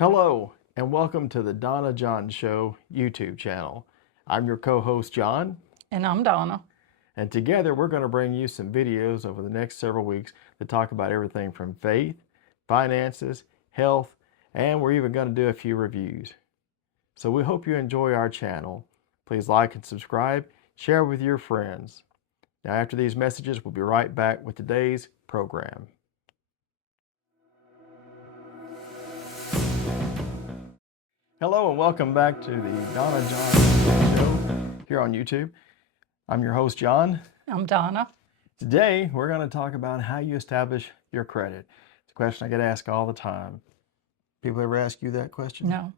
Hello, and welcome to the Donna John Show YouTube channel. I'm your co-host, John. And I'm Donna. And together we're going to bring you some videos over the next several weeks that talk about everything from faith, finances, health, and we're even going to do a few reviews. So we hope you enjoy our channel. Please like and subscribe, share with your friends. Now after these messages, we'll be right back with today's program. Hello and welcome back to the Donna John Show here on YouTube. I'm your host, John. I'm Donna. Today, we're going to talk about how you establish your credit. It's a question I get asked all the time. People ever ask you that question? No.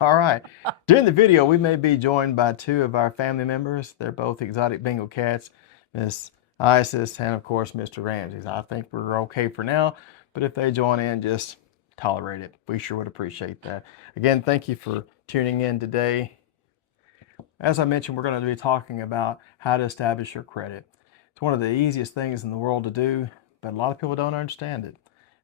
All right. During the video, we may be joined by two of our family members. They're both exotic Bengal cats, Miss Isis and, of course, Mr. Ramses. I think we're okay for now, but if they join in, just tolerate it. We sure would appreciate that. Again, thank you for tuning in today. As I mentioned, we're going to be talking about how to establish your credit. It's one of the easiest things in the world to do, but a lot of people don't understand it.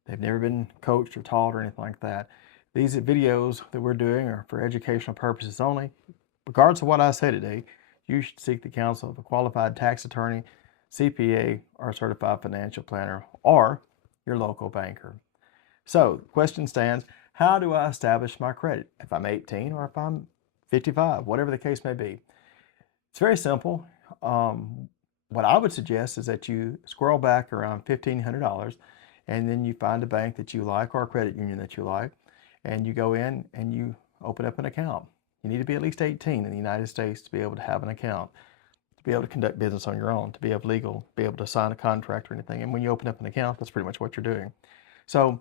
They've never been coached or taught or anything like that. These videos that we're doing are for educational purposes only. Regardless of what I say today, you should seek the counsel of a qualified tax attorney, CPA, or certified financial planner, or your local banker. So, the question stands, how do I establish my credit? If I'm 18 or if I'm 55, whatever the case may be. It's very simple. What I would suggest is that you scroll back around $1,500 and then you find a bank that you like or a credit union that you like, and you go in and you open up an account. You need to be at least 18 in the United States to be able to have an account, to be able to conduct business on your own, to be able to sign a contract or anything. And when you open up an account, that's pretty much what you're doing. So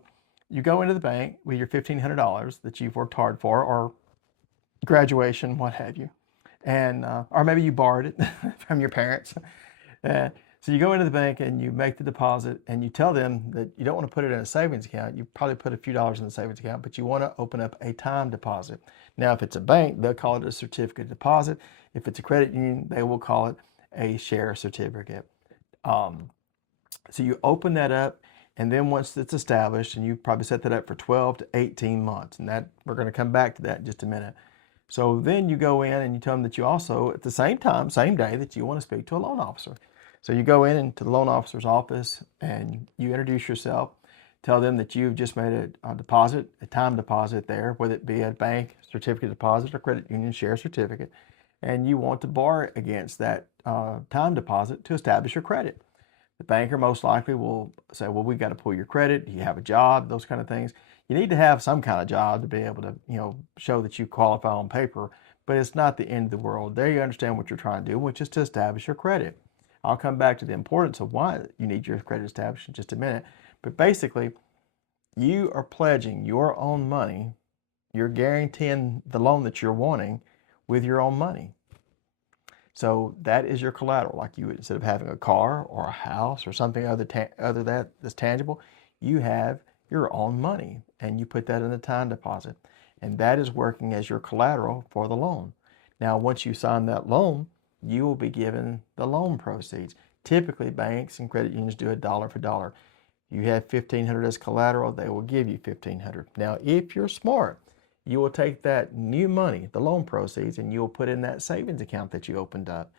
you go into the bank with your $1,500 that you've worked hard for, or graduation, what have you, and or maybe you borrowed it from your parents. So you go into the bank and you make the deposit and you tell them that you don't want to put it in a savings account. You probably put a few dollars in the savings account, but you want to open up a time deposit. Now, if it's a bank, they'll call it a certificate deposit. If it's a credit union, they will call it a share certificate. So you open that up, and then once it's established, and you probably set that up for 12 to 18 months, and that we're going to come back to that in just a minute. So then you go in and you tell them that you also, at the same time, same day, that you want to speak to a loan officer. So you go in into the loan officer's office and you introduce yourself, tell them that you've just made a deposit, a time deposit there, whether it be a bank certificate deposit or credit union share certificate, and you want to borrow against that time deposit to establish your credit. The banker most likely will say, well, we've got to pull your credit. Do you have a job? Those kind of things. You need to have some kind of job to be able to, show that you qualify on paper, but it's not the end of the world. There you understand what you're trying to do, which is to establish your credit. I'll come back to the importance of why you need your credit established in just a minute. But basically, you are pledging your own money. You're guaranteeing the loan that you're wanting with your own money. So that is your collateral. Like you would, instead of having a car or a house or something other that's tangible, you have your own money and you put that in a time deposit. And that is working as your collateral for the loan. Now, once you sign that loan, you will be given the loan proceeds. Typically, banks and credit unions do a dollar for dollar. You have $1,500 as collateral, they will give you $1,500. Now, if you're smart, you will take that new money, the loan proceeds, and you'll put in that savings account that you opened up.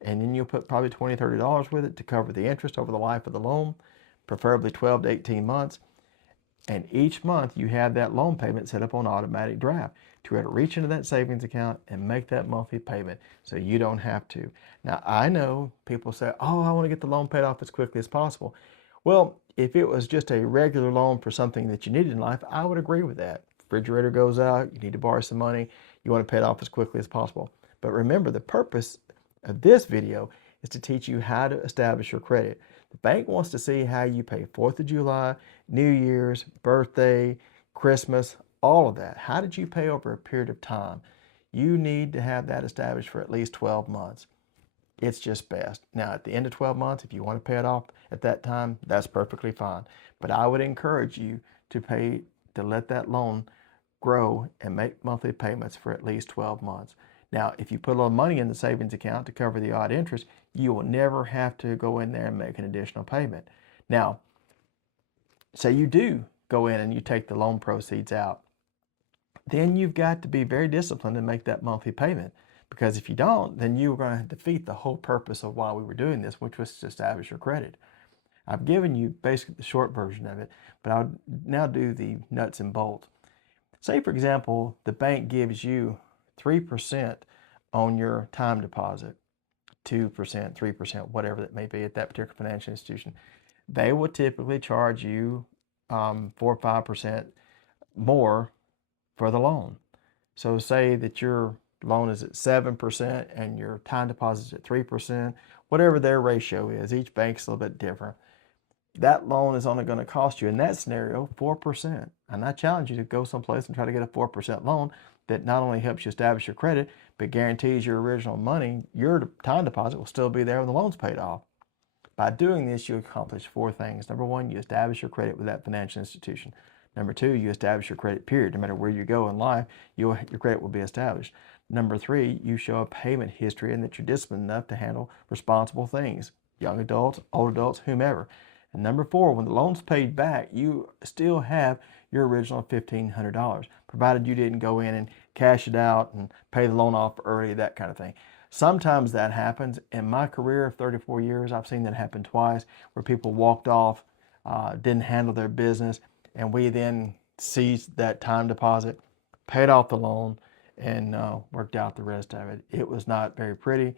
And then you'll put probably $20, $30 with it to cover the interest over the life of the loan, preferably 12 to 18 months. And each month you have that loan payment set up on automatic draft to be able to reach into that savings account and make that monthly payment so you don't have to. Now, I know people say, oh, I want to get the loan paid off as quickly as possible. Well, if it was just a regular loan for something that you needed in life, I would agree with that. Refrigerator goes out, you need to borrow some money, you want to pay it off as quickly as possible. But remember, the purpose of this video is to teach you how to establish your credit. The bank wants to see how you pay 4th of July, New Year's, birthday, Christmas, all of that. How did you pay over a period of time? You need to have that established for at least 12 months. It's just best. Now, at the end of 12 months, if you want to pay it off at that time, that's perfectly fine. But I would encourage you to let that loan grow and make monthly payments for at least 12 months. Now, if you put a little money in the savings account to cover the odd interest, you will never have to go in there and make an additional payment. Now, say you do go in and you take the loan proceeds out, then you've got to be very disciplined and make that monthly payment. Because if you don't, then you're going to defeat the whole purpose of why we were doing this, which was to establish your credit. I've given you basically the short version of it, but I'll now do the nuts and bolts. Say, for example, the bank gives you 3% on your time deposit, 2%, 3%, whatever that may be at that particular financial institution. They will typically charge you 4 or 5% more for the loan. So say that your loan is at 7% and your time deposit is at 3%, whatever their ratio is. Each bank's a little bit different. That loan is only going to cost you, in that scenario, 4%. And I challenge you to go someplace and try to get a 4% loan that not only helps you establish your credit, but guarantees your original money, your time deposit will still be there when the loan's paid off. By doing this, you accomplish 4 things. Number 1, you establish your credit with that financial institution. Number 2, you establish your credit period. No matter where you go in life, your credit will be established. Number 3, you show a payment history and that you're disciplined enough to handle responsible things, young adults, old adults, whomever. And number 4, when the loan's paid back, you still have your original $1,500, provided you didn't go in and cash it out and pay the loan off early, that kind of thing. Sometimes that happens. In my career of 34 years, I've seen that happen twice, where people walked off, didn't handle their business, and we then seized that time deposit, paid off the loan, and worked out the rest of it. It was not very pretty.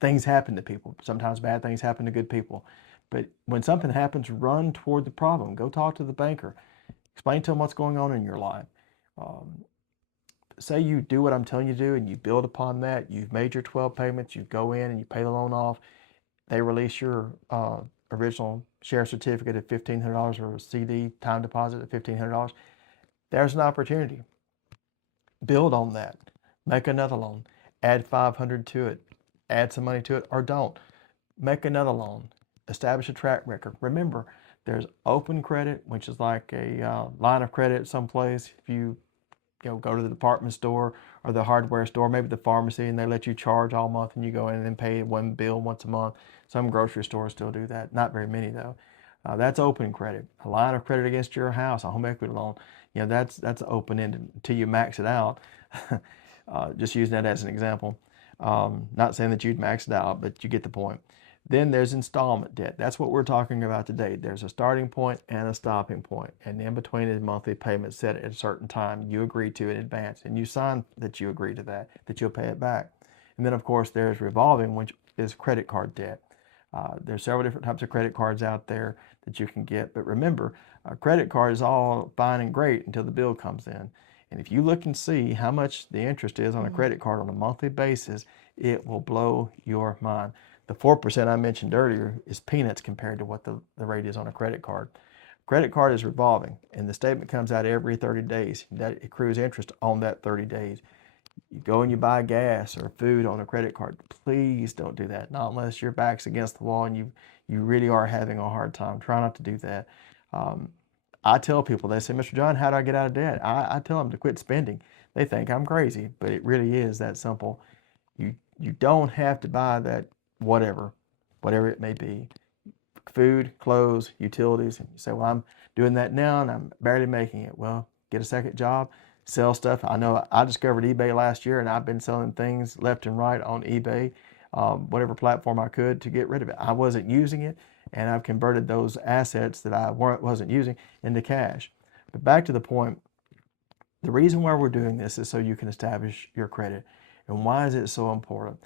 Things happen to people. Sometimes bad things happen to good people. But when something happens, run toward the problem. Go talk to the banker. Explain to them what's going on in your life. Say you do what I'm telling you to do and you build upon that. You've made your 12 payments. You go in and you pay the loan off. They release your original share certificate at $1,500 or a CD time deposit at $1,500. There's an opportunity. Build on that. Make another loan. Add $500 to it. Add some money to it, or don't. Make another loan. Establish a track record. Remember, there's open credit, which is like a line of credit someplace. If you go to the department store or the hardware store, maybe the pharmacy, and they let you charge all month and you go in and then pay one bill once a month. Some grocery stores still do that. Not very many though. That's open credit. A line of credit against your house, a home equity loan. That's open-ended until you max it out. Just using that as an example. Not saying that you'd max it out, but you get the point. Then there's installment debt. That's what we're talking about today. There's a starting point and a stopping point, and in between is monthly payments set at a certain time you agree to in advance, and you sign that you agree to that you'll pay it back. And then of course there's revolving, which is credit card debt. There's several different types of credit cards out there that you can get, but remember, a credit card is all fine and great until the bill comes in. And if you look and see how much the interest is on a credit card on a monthly basis, it will blow your mind. The 4% I mentioned earlier is peanuts compared to what the rate is on a credit card. Credit card is revolving, and the statement comes out every 30 days. That accrues interest on that 30 days. You go and you buy gas or food on a credit card. Please don't do that, not unless your back's against the wall and you really are having a hard time. Try not to do that. I tell people, they say, Mr. John, how do I get out of debt? I tell them to quit spending. They think I'm crazy, but it really is that simple. You don't have to buy that whatever it may be. Food, clothes, utilities. And you say, well, I'm doing that now and I'm barely making it. Well, get a second job, sell stuff. I know I discovered eBay last year and I've been selling things left and right on eBay, whatever platform I could to get rid of it. I wasn't using it, and I've converted those assets that I wasn't using into cash. But back to the point, the reason why we're doing this is so you can establish your credit. And why is it so important?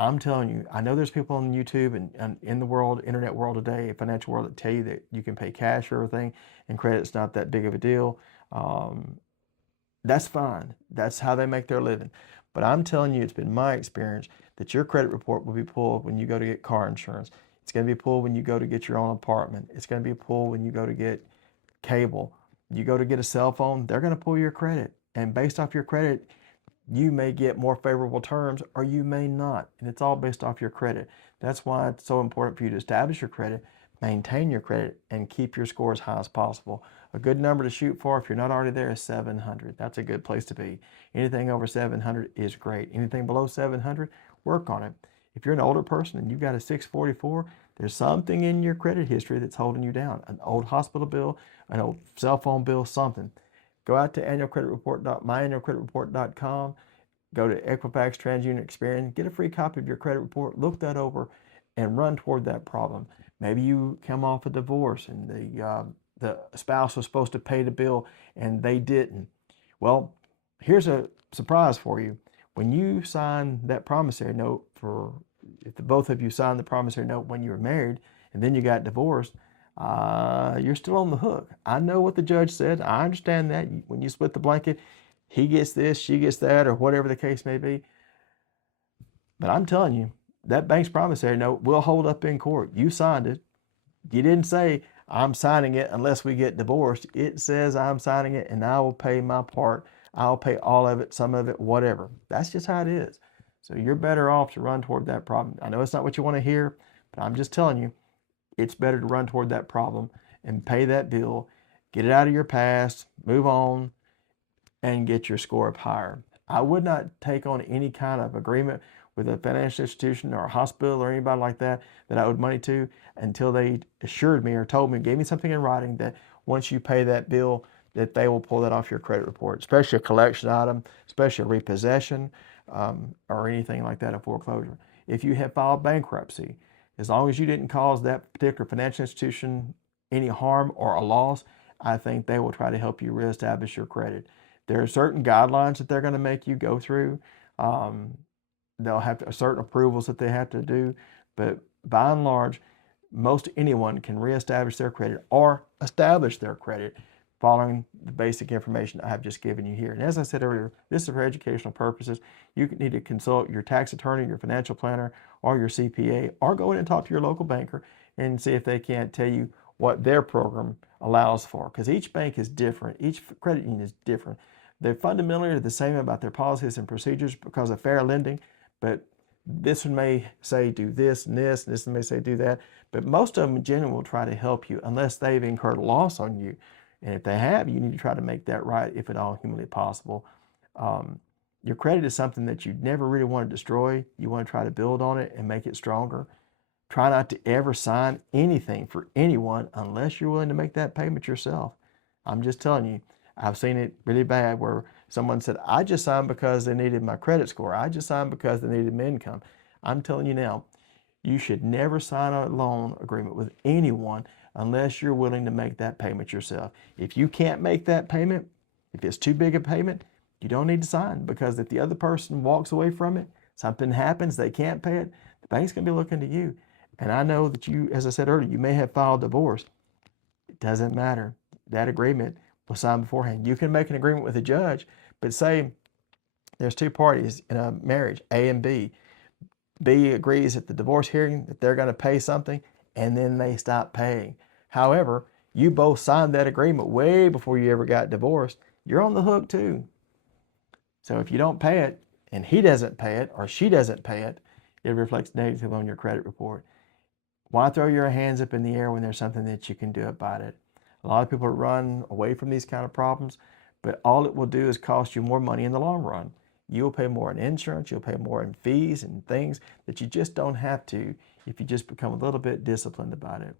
I'm telling you, I know there's people on YouTube and in the world, internet world today, financial world, that tell you that you can pay cash for everything and credit's not that big of a deal. That's fine. That's how they make their living. But I'm telling you, it's been my experience that your credit report will be pulled when you go to get car insurance. It's going to be pulled when you go to get your own apartment. It's going to be pulled when you go to get cable. You go to get a cell phone, they're going to pull your credit. And based off your credit, you may get more favorable terms or you may not. And it's all based off your credit. That's why it's so important for you to establish your credit, maintain your credit, and keep your score as high as possible. A good number to shoot for, if you're not already there, is 700. That's a good place to be. Anything over 700 is great. Anything below 700, work on it. If you're an older person and you've got a 644, There's something in your credit history that's holding you down. An old hospital bill, an old cell phone bill, something. Go out to myannualcreditreport.com. Go to Equifax TransUnion Experian. Get a free copy of your credit report. Look that over and run toward that problem. Maybe you come off a divorce and the spouse was supposed to pay the bill and they didn't. Well, here's a surprise for you. When you sign that promissory note if the both of you signed the promissory note when you were married and then you got divorced, you're still on the hook. I know what the judge said. I understand that. When you split the blanket, he gets this, she gets that, or whatever the case may be. But I'm telling you, that bank's promissory note will hold up in court. You signed it. You didn't say, I'm signing it unless we get divorced. It says I'm signing it and I will pay my part. I'll pay all of it, some of it, whatever. That's just how it is. So you're better off to run toward that problem. I know it's not what you want to hear, but I'm just telling you, it's better to run toward that problem and pay that bill, get it out of your past, move on, and get your score up higher. I would not take on any kind of agreement with a financial institution or a hospital or anybody like that I owed money to until they assured me or told me, gave me something in writing that once you pay that bill, that they will pull that off your credit report, especially a collection item, especially a repossession, or anything like that, a foreclosure. If you have filed bankruptcy, as long as you didn't cause that particular financial institution any harm or a loss, I think they will try to help you reestablish your credit. There are certain guidelines that they're going to make you go through. They'll have certain approvals that they have to do, but by and large, most anyone can reestablish their credit or establish their credit following the basic information I have just given you here. And as I said earlier, this is for educational purposes. You need to consult your tax attorney, your financial planner, or your CPA, or go in and talk to your local banker and see if they can't tell you what their program allows for. Because each bank is different. Each credit union is different. They're fundamentally the same about their policies and procedures because of fair lending, but this one may say do this and this, and this one may say do that. But most of them in general will try to help you unless they've incurred a loss on you. And if they have, you need to try to make that right if at all humanly possible. Your credit is something that you never really want to destroy. You want to try to build on it and make it stronger. Try not to ever sign anything for anyone unless you're willing to make that payment yourself. I'm just telling you, I've seen it really bad where someone said, I just signed because they needed my credit score. I just signed because they needed my income. I'm telling you now, you should never sign a loan agreement with anyone unless you're willing to make that payment yourself. If you can't make that payment, if it's too big a payment, you don't need to sign, because if the other person walks away from it, something happens, they can't pay it, the bank's going to be looking to you. And I know that you, as I said earlier, you may have filed divorce. It doesn't matter. That agreement was signed beforehand. You can make an agreement with a judge, but say there's two parties in a marriage, A and B. B agrees at the divorce hearing that they're going to pay something, and then they stop paying. However, you both signed that agreement way before you ever got divorced. You're on the hook too. So if you don't pay it, and he doesn't pay it, or she doesn't pay it, it reflects negatively on your credit report. Why throw your hands up in the air when there's something that you can do about it? A lot of people run away from these kind of problems, but all it will do is cost you more money in the long run. You'll pay more in insurance, you'll pay more in fees and things that you just don't have to if you just become a little bit disciplined about it.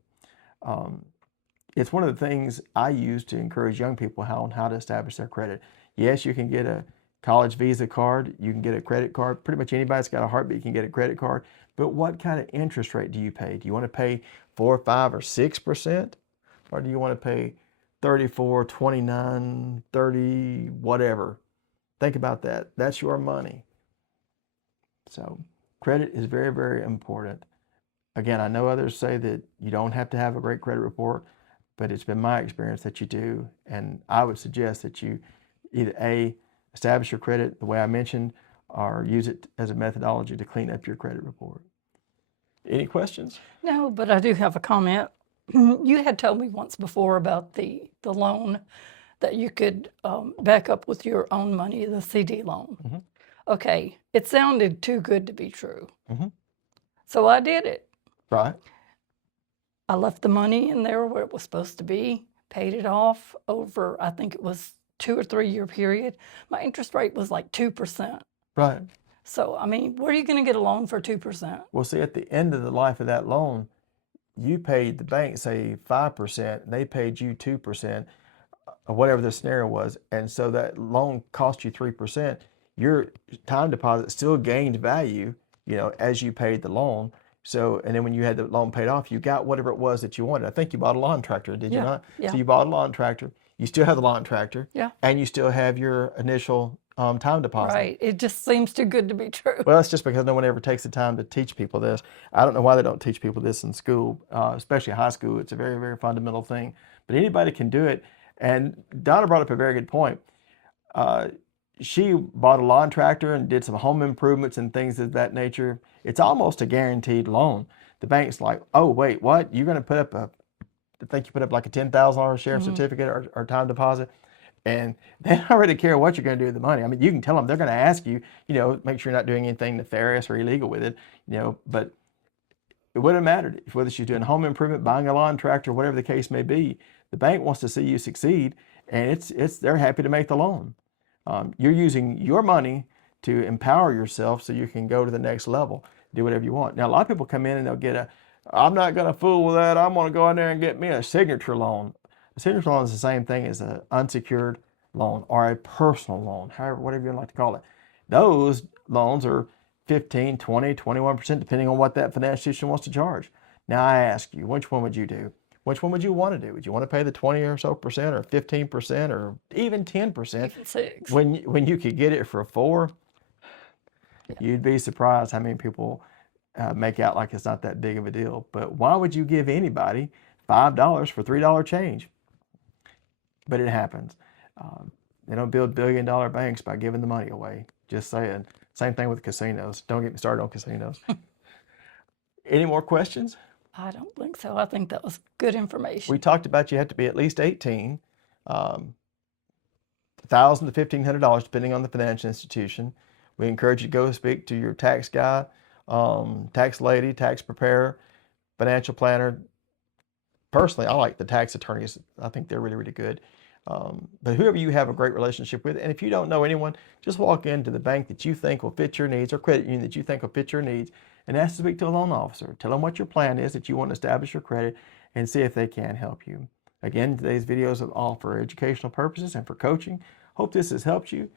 It's one of the things I use to encourage young people on how to establish their credit. Yes, you can get a college Visa card, you can get a credit card. Pretty much anybody that's got a heartbeat can get a credit card. But what kind of interest rate do you pay? Do you want to pay 4, 5, or 6%? Or do you want to pay 34, 29, 30, whatever? Think about that. That's your money. So credit is very, very important. Again, I know others say that you don't have to have a great credit report, but it's been my experience that you do. And I would suggest that you either A, establish your credit the way I mentioned, or use it as a methodology to clean up your credit report. Any questions? No, but I do have a comment. You had told me once before about the loan that you could back up with your own money, the CD loan. Mm-hmm. Okay, it sounded too good to be true. Mm-hmm. So I did it. Right. I left the money in there where it was supposed to be, paid it off over, I think it was 2 or 3 year period. My interest rate was like 2%. Right. So, I mean, where are you going to get a loan for 2%? Well, see, at the end of the life of that loan, you paid the bank, say 5%, and they paid you 2%, or whatever the scenario was, and so that loan cost you 3%, your time deposit still gained value, as you paid the loan. So, and then when you had the loan paid off, you got whatever it was that you wanted. I think you bought a lawn tractor, did you Yeah, not? yeah. So you bought a lawn tractor. You still have the lawn tractor, Yeah. and you still have your initial time deposit. Right. It just seems too good to be true. Well, it's just because no one ever takes the time to teach people this. I don't know why they don't teach people this in school, especially high school. It's a very, very fundamental thing. But anybody can do it. And Donna brought up a very good point. She bought a lawn tractor and did some home improvements and things of that nature. It's almost a guaranteed loan. The bank's like, oh, wait, what? You're going to put up I think you put up like a $10,000 sheriff certificate or time deposit. And they don't really care what you're going to do with the money. I mean, you can tell them, they're going to ask you, make sure you're not doing anything nefarious or illegal with it, but it wouldn't have mattered whether she's doing home improvement, buying a lawn tractor, whatever the case may be. The bank wants to see you succeed, and they're happy to make the loan. You're using your money to empower yourself so you can go to the next level, do whatever you want. Now, a lot of people come in and they'll get I'm not going to fool with that. I'm going to go in there and get me a signature loan. A signature loan is the same thing as an unsecured loan or a personal loan, whatever you like to call it. Those loans are 15, 20, 21%, depending on what that financial institution wants to charge. Now, I ask you, which one would you do? Which one would you want to do? Would you want to pay the 20 or so percent or 15% or even 10% Even 6. when you could get it for 4%? You'd be surprised how many people make out like it's not that big of a deal. But why would you give anybody $5 for $3 change? But it happens. They don't build billion-dollar banks by giving the money away. Just saying. Same thing with casinos. Don't get me started on casinos. Any more questions? I don't think so. I think that was good information. We talked about you have to be at least 18, $1,000 to $1,500, depending on the financial institution. We encourage you to go speak to your tax guy, tax lady, tax preparer, financial planner. Personally, I like the tax attorneys. I think they're really, really good. But whoever you have a great relationship with, and if you don't know anyone, just walk into the bank that you think will fit your needs or credit union that you think will fit your needs and ask to speak to a loan officer. Tell them what your plan is, that you want to establish your credit, and see if they can help you. Again, today's videos are all for educational purposes and for coaching. Hope this has helped you.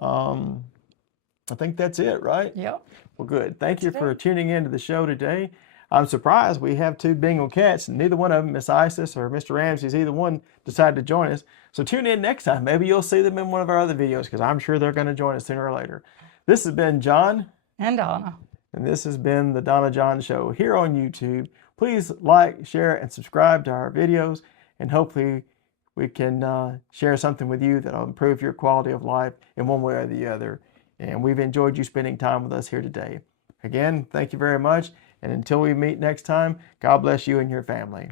I think that's it, right? Yep. Well, good. Thank you for tuning in to the show today. I'm surprised we have 2 Bengal cats, and neither one of them, Miss Isis or Mr. Ramsey's, either one decided to join us. So tune in next time. Maybe you'll see them in one of our other videos, because I'm sure they're going to join us sooner or later. This has been John. And Donna. And this has been the Donna John Show here on YouTube. Please like, share, and subscribe to our videos, and hopefully we can share something with you that will improve your quality of life in one way or the other. And we've enjoyed you spending time with us here today. Again, thank you very much. And until we meet next time, God bless you and your family.